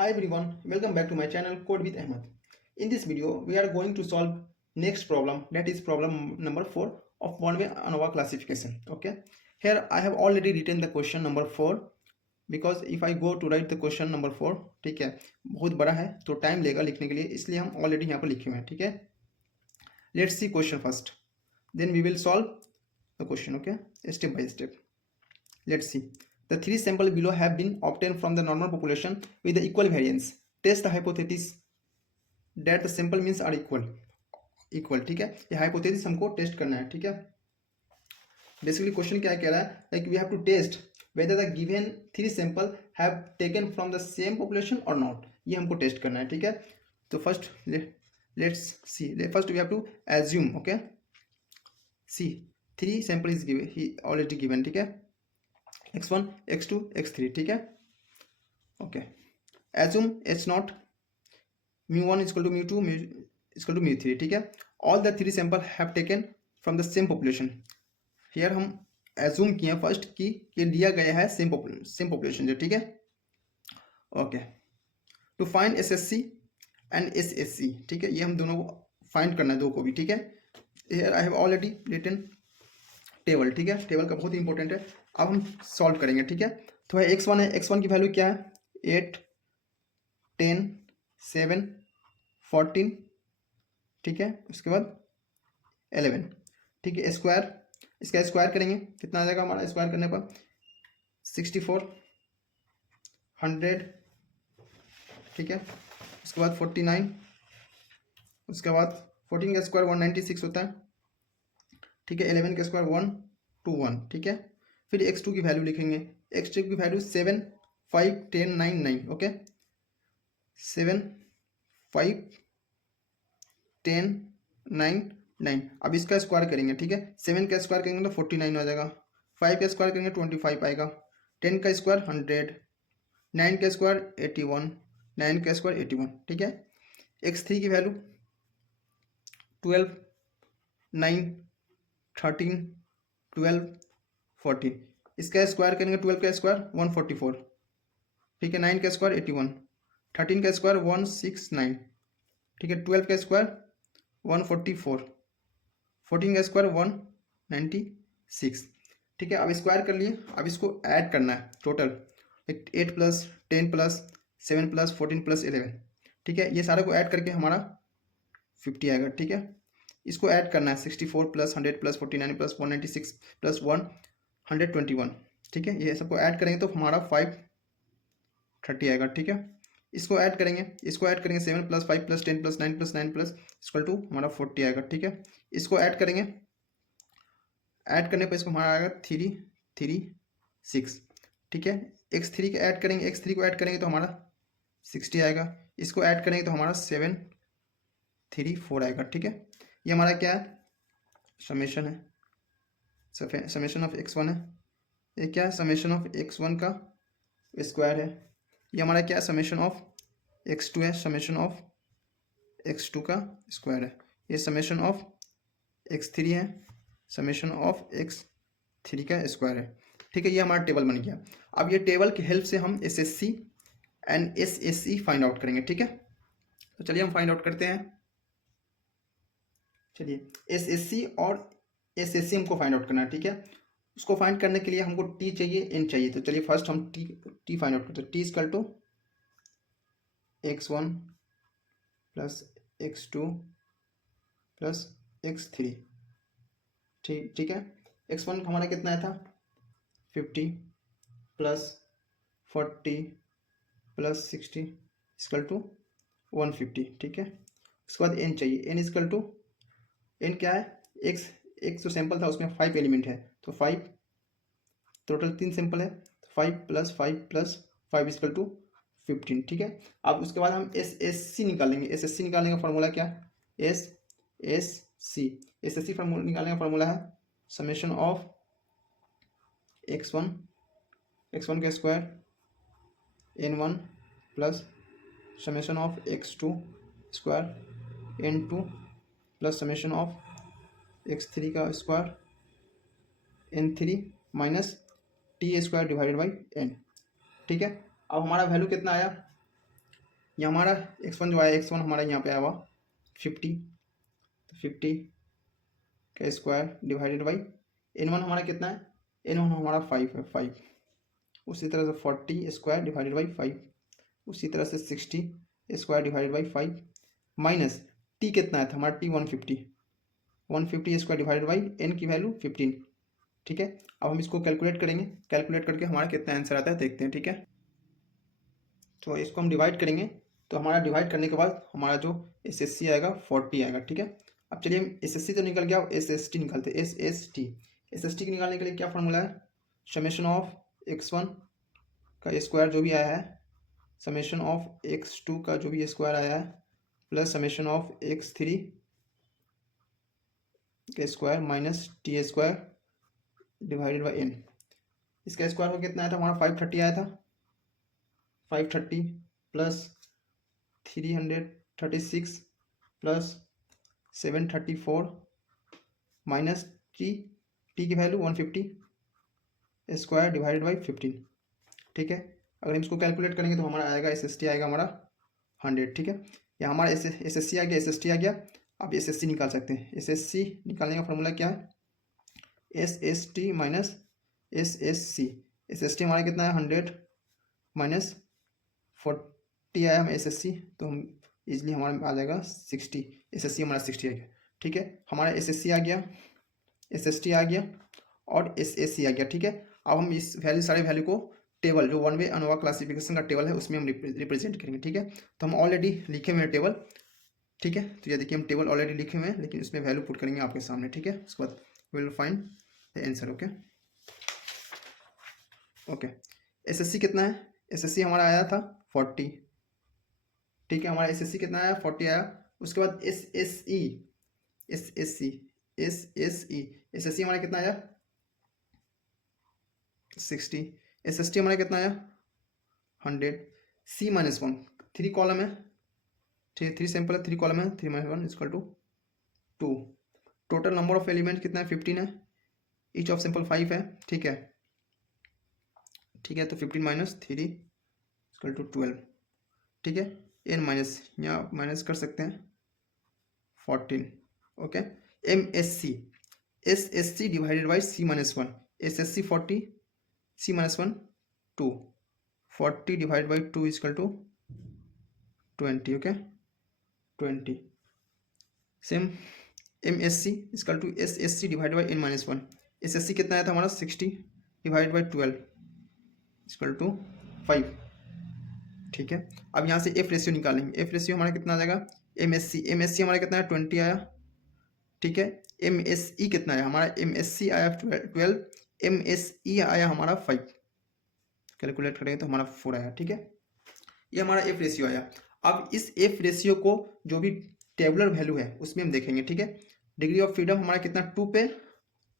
Hi everyone, welcome back to my channel Code with Ahmed. In this video, we are going to solve next problem, that is problem number 4 of one-way ANOVA classification. Okay, here I have already written the question number 4 because if I go to write the question number 4, ठीक है, बहुत बड़ा है तो time लेगा लिखने के लिए, इसलिए हम ऑलरेडी यहाँ पर लिखे हुए हैं. ठीक है, let's see question first, then we will solve the question. Okay, step by step. Let's see. The three samples below have been obtained from the normal population with the equal variance. Test the hypothesis that the sample means are equal. ठीक है, ये hypothesis हमको test करना है. ठीक है, basically question क्या कह रहा है, like we have to test whether the given three sample have taken from the same population or not. ये हमको टेस्ट करना है. ठीक है, तो first let's see. First we have to assume. Okay, see, three sample is given, he already given. ठीक है, x1 x2 x3. ठीक है, okay, assume h0 mu1 is equal to mu2 is equal to mu3. ठीक है, all the three sample have taken from the same population. here हम assume किए first कि ये लिया गया है सेम population से. ठीक है, okay, to find SSC and SSC. ठीक है, ये हम दोनों को फाइंड करना है, दो को भी. ठीक है, here I have already written table. ठीक है, टेबल का बहुत इंपॉर्टेंट है. अब हम सॉल्व करेंगे. ठीक है, तो है x1 है, x1 की वैल्यू क्या है 8 10 7 14. ठीक है, उसके बाद 11. ठीक है, स्क्वायर, इसका स्क्वायर करेंगे कितना आ जाएगा हमारा, स्क्वायर करने पर 64 100. ठीक है, उसके बाद 49, उसके बाद 14 का स्क्वायर 196 होता है. ठीक है, 11 का स्क्वायर 121. ठीक है, फिर x2 की वैल्यू लिखेंगे. x2 की वैल्यू 7 5 10 9 9. ओके, 7 5 10 9 9. अब इसका स्क्वायर करेंगे. ठीक है, 7 का स्क्वायर करेंगे तो 49 आ जाएगा, 5 का स्क्वायर करेंगे 25 आएगा, 10 का स्क्वायर 100, 9 का स्क्वायर 81, 9 का स्क्वायर 81. ठीक है, x3 की वैल्यू 12 9 13 12 14. इसका स्क्वायर करेंगे 12 का स्क्वायर 144. ठीक है, 9 का स्क्वायर 81, 13 का स्क्वायर 169. ठीक है, 12 का स्क्वायर 144, 14 का स्क्वायर 196. ठीक है, अब स्क्वायर कर लिए. अब इसको ऐड करना है total 8 plus 10 plus 7 plus 14 plus 11. ठीक है, ये सारे को ऐड करके हमारा 50 आएगा. ठीक है, इसको ऐड करना है 64 प्लस 100 प्लस 49 प्लस 196 प्लस 121. ठीक है, ये सबको ऐड करेंगे तो हमारा 530 आएगा. ठीक है, इसको ऐड करेंगे, 7 plus 5 plus 10 plus 9 plus 9 plus equal to हमारा 40 आएगा. ठीक है, इसको ऐड करेंगे, ऐड करने पर इसको हमारा आएगा 336. ठीक है, x3 का ऐड करेंगे, x3 को ऐड करेंगे तो हमारा 60 आएगा, इसको ऐड करेंगे तो हमारा 734 आएगा. ठीक है, ये हमारा क्या है, समेशन है, समेशन ऑफ x1 है. ये क्या है, समेशन ऑफ x1 का स्क्वायर है. ये हमारा क्या है, समेशन ऑफ x2 है, समेशन ऑफ x2 का स्क्वायर है. ये समेशन ऑफ x3 है, समेशन ऑफ x3 का स्क्वायर है. ठीक है, ये हमारा टेबल बन गया. अब ये टेबल की हेल्प से हम SSC and SSC find out करेंगे. ठीक है, तो चलिए हम फाइंड आउट करते हैं. चलिए, SSC और SSC हमको फाइंड आउट करना है. ठीक है, उसको फाइंड करने के लिए हमको T चाहिए, N चाहिए. तो चलिए फर्स्ट हम T फाइंड आउट करते हैं. T equal to x1 plus x2 plus x3. ठीक है, x1 हमारा कितना आया था 50 प्लस 40 प्लस 60 इक्वल टू 150. ठीक है, उसके बाद n चाहिए. n इक्वल टू, n क्या है, एक जो सैंपल था उसमें 5 एलिमेंट है तो 5, टोटल 3 सैंपल है तो 5 प्लस 5 प्लस 5 इक्वल टू 15. ठीक है, अब उसके बाद हम SSC निकालेंगे. SSC निकालने का फॉर्मूला क्या है, SSC फॉर्मूला निकालने का फॉर्मूला है समेशन ऑफ x1 का square n1 plus summation of x2 square n2 plus summation of x3 का square n3 minus T square divided by n. ठीक है, अब हमारा वैल्यू कितना आया ये हमारा x1 जो आया, x1 हमारा यहाँ पे आया हुआ 50, तो 50 का स्क्वायर डिवाइडेड बाई n1 हमारा कितना है, n1 हमारा 5 है, 5। उसी तरह से 40 स्क्वायर डिवाइडेड बाई 5, उसी तरह से 60 square divided by 5 minus t कितना है था हमारा, t 150, 150 square divided by n की वैल्यू 15। ठीक है, अब हम इसको कैलकुलेट करेंगे, कैलकुलेट करके हमारा कितना आंसर आता है देखते हैं। ठीक है, तो इसको हम डिवाइड करेंगे, तो हमारा डिवाइड करने के बाद हमारा जो SSC आएगा 40 आएगा। ठीक है, अब चलिए हम SSC तो निकल गया, SST निकालते हैं। SST की निकालने के लिए क्या फार्मूला है, समेशन ऑफ x1 का स्क्वायर जो भी आया है, समेशन ऑफ x2 का जो भी स्क्वायर आया है, प्लस समेशन ऑफ x3 का square minus T square divided by n। इसका स्क्वायर को कितना आया था हमारा, 530 आया था, 530 प्लस 336 प्लस 734 माइनस टी की वैल्यू 150 स्क्वायर डिवाइडेड बाई 15। ठीक है, अगर हम इसको कैलकुलेट करेंगे तो हमारा आएगा SST आएगा हमारा 100। ठीक है, या हमारा SSC आ गया, SST आ गया। आप SSC निकाल सकते हैं। SSC निकालने का फॉर्मूला क्या है, SST माइनस SSC। SST हमारा कितना है 100 माइनस 40 आया हम SSC, तो हम इजली हमारा आ जाएगा 60। SSC हमारा 60 आ गया। ठीक है, हमारा SSC आ गया, SST आ गया और SSC आ गया। ठीक है, अब हम इस वैल्यू सारे वैल्यू को टेबल जो वन वे अनोवा क्लासिफिकेशन का टेबल है उसमें हम रिप्रेजेंट करेंगे। ठीक है, तो हम ऑलरेडी लिखे हुए हैं टेबल। ठीक है, तो ये देखिए हम टेबल ऑलरेडी लिखे हुए हैं, लेकिन उसमें वैल्यू पुट करेंगे आपके सामने। ठीक है, उसके बाद will find the answer. Okay okay, SSC कितना है, SSC हमारा आया था 40। ठीक है, हमारा SSC कितना आया, 40 आया। उसके बाद SSC हमारा कितना आया, 60। SST हमारा कितना आया, 100। C माइनस 1, 3 कॉलम है। ठीक है, 3 सैंपल है, 3 कॉलम है, 3 minus 1 equal to 2। Total number of element कितना है, 15 है। ईच ऑफ सैंपल 5 है। ठीक है, ठीक है, तो 15 माइनस 3 इक्वल टू 12। ठीक है, n माइनस यहाँ माइनस कर सकते हैं 14। Okay, SSC divided by C minus 1। SSC 40, C minus 1 2, 40 divide by 2 equal to 20। Okay 20। Same MSC equal to SSC divide by n minus 1। SSC कितना आया था हमारा, 60 डिवाइड बाई 12 इक्वल टू 5। ठीक है, अब यहाँ से F रेशियो निकालेंगे। F रेशियो हमारा कितना आ जाएगा, MSC हमारा कितना है, 20 आया। ठीक है, MSE कितना है हमारा, MSC आया 12, MSE आया हमारा 5। कैलकुलेट करेंगे तो हमारा 4 आया। ठीक है, ये हमारा F रेशियो आया। अब इस F रेशियो को जो भी टेबुलर वैल्यू है उसमें हम देखेंगे। ठीक है, डिग्री ऑफ फ्रीडम हमारा कितना, 2 पे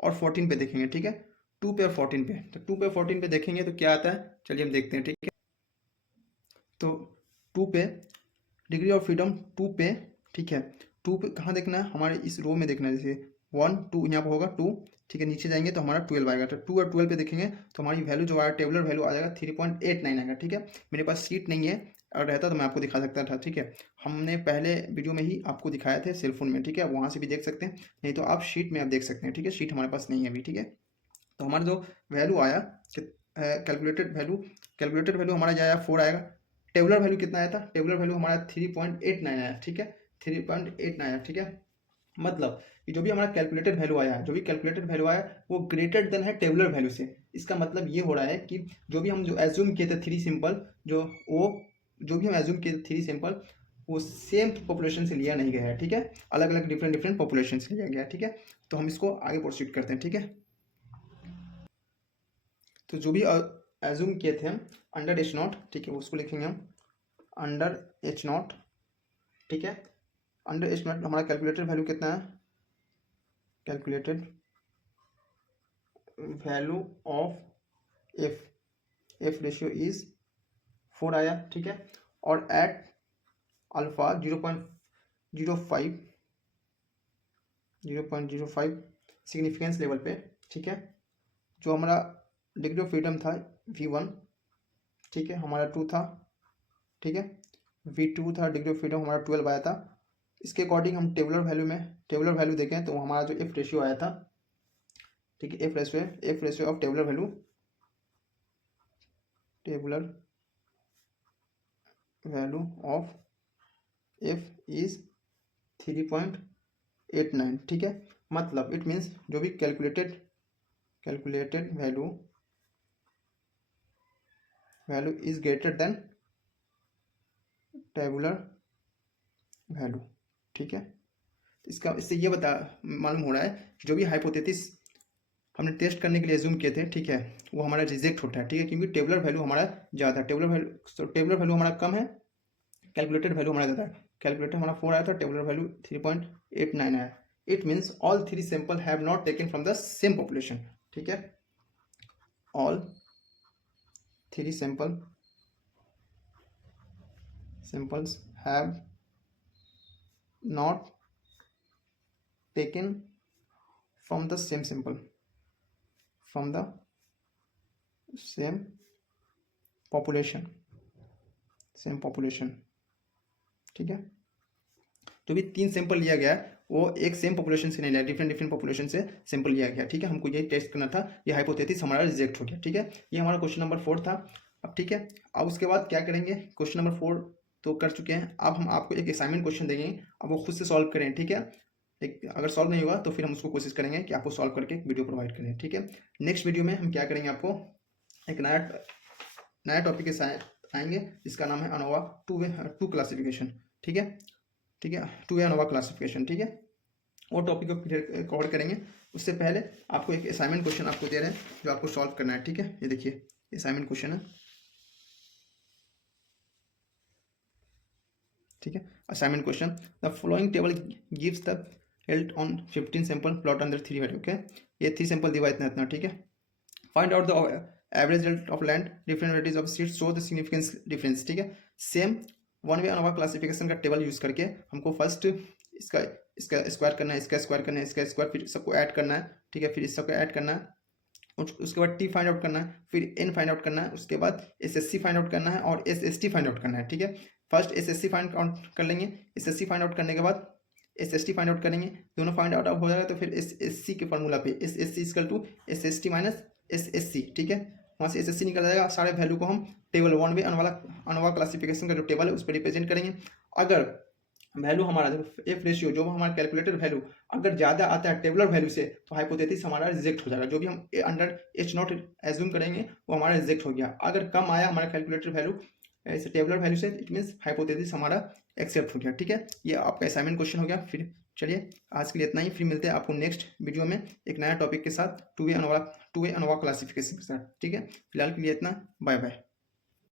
और 14 पे देखेंगे। ठीक है, 2 पे और 14 पे, तो 2 पे 14 पे देखेंगे तो क्या आता है, चलिए हम देखते हैं। ठीक है, तो 2 पे डिग्री ऑफ फ्रीडम 2 पे। ठीक है, 2 पे कहाँ देखना है, हमारे इस रो में देखना है। जैसे 1 2 यहाँ पर होगा 2। ठीक है, नीचे जाएंगे तो हमारा 12 आएगा। तो 2 और 12 पे देखेंगे तो हमारी वैल्यू जो आया टेबुलर वैल्यू आ जाएगा 3.89 आएगा। ठीक है, मेरे पास शीट नहीं है, और रहता तो मैं आपको दिखा सकता था। ठीक है, हमने पहले वीडियो में ही आपको दिखाया थे सेलफोन में। ठीक है, वहाँ से भी देख सकते हैं, नहीं तो आप शीट में आप देख सकते हैं। ठीक है, शीट हमारे पास नहीं है अभी। ठीक है, तो हमारा जो वैल्यू आया कैलकुलेटेड वैल्यू हमारा जो आया 4 आएगा। टेबुलर वैल्यू कितना आया था, टेबुलर वैल्यू हमारा 3.89 आया। ठीक है, 3.89 आया। ठीक है, मतलब कि जो भी हमारा कैलकुलेटेड वैल्यू आया है, जो भी कैलकुलेटेड वैल्यू आया वो ग्रेटर देन है टेबुलर वैल्यू से। इसका मतलब ये हो रहा है कि जो भी हम जो एज्यूम किए थे 3 सिंपल, जो भी हम एज्यूम किए थे 3 सिंपल, वो सेम पॉपुलेशन से लिया नहीं गया है। ठीक है, अलग अलग डिफरेंट पॉपुलेशन से लिया गया है। ठीक है, तो हम इसको आगे प्रोसीड करते हैं। ठीक है, तो जो भी एज्यूम किए थे हम अंडर H0, ठीक है, उसको लिखेंगे हम अंडर H0। ठीक है, अंडर H0 हमारा कैलकुलेटेड वैल्यू कितना है, calculated value of F ratio is 4 आया। ठीक है, और एट अल्फा 0.05 सिग्निफिकेंस लेवल पे। ठीक है, जो हमारा डिग्री ऑफ फ्रीडम था V1, ठीक है, हमारा 2 था। ठीक है, V2 था, डिग्री ऑफ फ्रीडम हमारा 12 आया था। इसके अकॉर्डिंग हम टेबुलर वैल्यू देखें तो हमारा जो एफ रेशियो आया था, ठीक है, F ratio of tabular value of F is 3.89, ठीक है। मतलब इट मीन्स जो भी calculated value is greater than tabular value, ठीक है। इससे ये मालूम हो रहा है जो भी हाइपोथेसिस हमने टेस्ट करने के लिए एज्यूम किए थे, ठीक है, वो हमारा रिजेक्ट होता है, ठीक है, क्योंकि टेबुलर वैल्यू हमारा ज़्यादा है, टेबुलर वैल्यू हमारा कम है, कैलकुलेटेड वैल्यू हमारा ज़्यादा है। कैलकुलेटेड हमारा 4 आया था, टेबुलर वैल्यू 3.89 आया। It means all 3 sample have not taken from the same population, ठीक है। All 3 samples have not taken from the same sample, from the same population, ठीक है। जो भी 3 सैंपल लिया गया है वो एक सेम पॉपुलेशन से नहीं लिया, डिफरेंट पॉपुलेशन से सैंपल लिया गया, ठीक है। हमको ये टेस्ट करना था, ये हाइपोथेसिस हमारा रिजेक्ट हो गया, ठीक है। ये हमारा क्वेश्चन नंबर 4 था। अब ठीक है, अब उसके बाद क्या करेंगे, क्वेश्चन नंबर 4 तो कर चुके हैं, अब हम आपको एक असाइनमेंट क्वेश्चन देंगे, अब वो खुद से सॉल्व करें, ठीक है। अगर सॉल्व नहीं हुआ तो फिर हम उसको कोशिश करेंगे कि आपको सॉल्व करके वीडियो प्रोवाइड करें, ठीक है। नेक्स्ट वीडियो में हम क्या करेंगे, आपको एक नया टॉपिक के साथ आएंगे जिसका नाम है अनोवा टू क्लासिफिकेशन, ठीक है, 2 अनोवा क्लासिफिकेशन, ठीक है। वो टॉपिक को कवर करेंगे। उससे पहले आपको एक असाइनमेंट क्वेश्चन आपको दे रहे हैं जो आपको सॉल्व करना है, ठीक है। ये देखिए असाइनमेंट क्वेश्चन है, ठीक है। Assignment question, the following table gives the health on 15 sample plot under 3 value, okay. ये 3 सैंपल दिया इतना, ठीक है। Find out the average rate of land, different varieties of seeds, show the significance difference, ठीक है। Same one way ANOVA classification का table use करके हमको फर्स्ट इसका स्क्वायर करना है, इसका स्क्वायर, फिर सबको ऐड करना है, ठीक है। फिर इस सबको ऐड करना है, उसके बाद टी फाइंड आउट करना है, फिर एन फाइंड आउट करना है, उसके बाद एसएससी फाइंड आउट करना है और एसएसटी फाइंड आउट करना है, ठीक है। फर्स्ट एसएससी फाइंड आउट कर लेंगे, एसएससी फाइंड आउट करने के बाद एसएसटी फाइंड आउट करेंगे, दोनों फाइंड आउट हो जाएगा तो फिर एसएससी के फॉर्मूला पे SSC equal to SST minus SSC, ठीक है। वहाँ से एसएससी निकल जाएगा, सारे वैल्यू को हम table one way ANOVA classification का जो टेबल है उस पर रिप्रेजेंट करेंगे। अगर वैल्यू हमारा एफ रेशियो जो हमारा कैलकुलेटेड वैल्यू अगर ज़्यादा आता है टेबुलर वैल्यू से तो हाइपोथेसिस हमारा रिजेक्ट हो जाएगा, जो भी हम अंडर एच नॉट एज्यूम करेंगे वो हमारा रिजेक्ट हो गया। अगर कम आया हमारा कैलकुलेटेड वैल्यू ऐसे टेबुलर वैल्यू से, इट मीन्स हाइपोथेसिस हमारा एक्सेप्ट हो गया, ठीक है। ये आपका असाइनमेंट क्वेश्चन हो गया। फिर चलिए आज के लिए इतना ही, फिर मिलते हैं आपको नेक्स्ट वीडियो में एक नया टॉपिक के साथ, टू वे अनोवा क्लासिफिकेशन के साथ, ठीक है। फिलहाल के लिए इतना, बाय बाय।